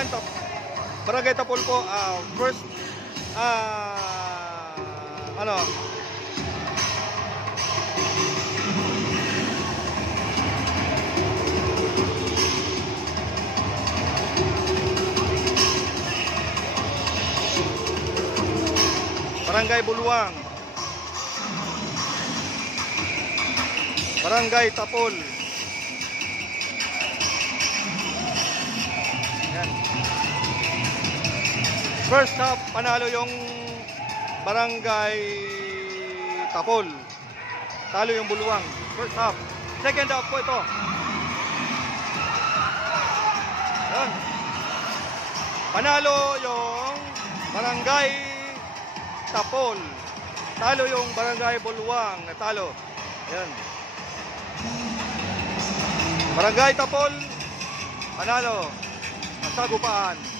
Yan, Barangay Tapol po, first, ano, Barangay Buluang, Barangay Tapol. Yan. First half, panalo yung Barangay Tapol. Talo yung Buluang. First half. Second half po ito. Yan. Panalo yung Barangay Tapol. Talo yung Barangay Buluang. Natalo. Yan. Barangay Tapol. Panalo. Sagupaan.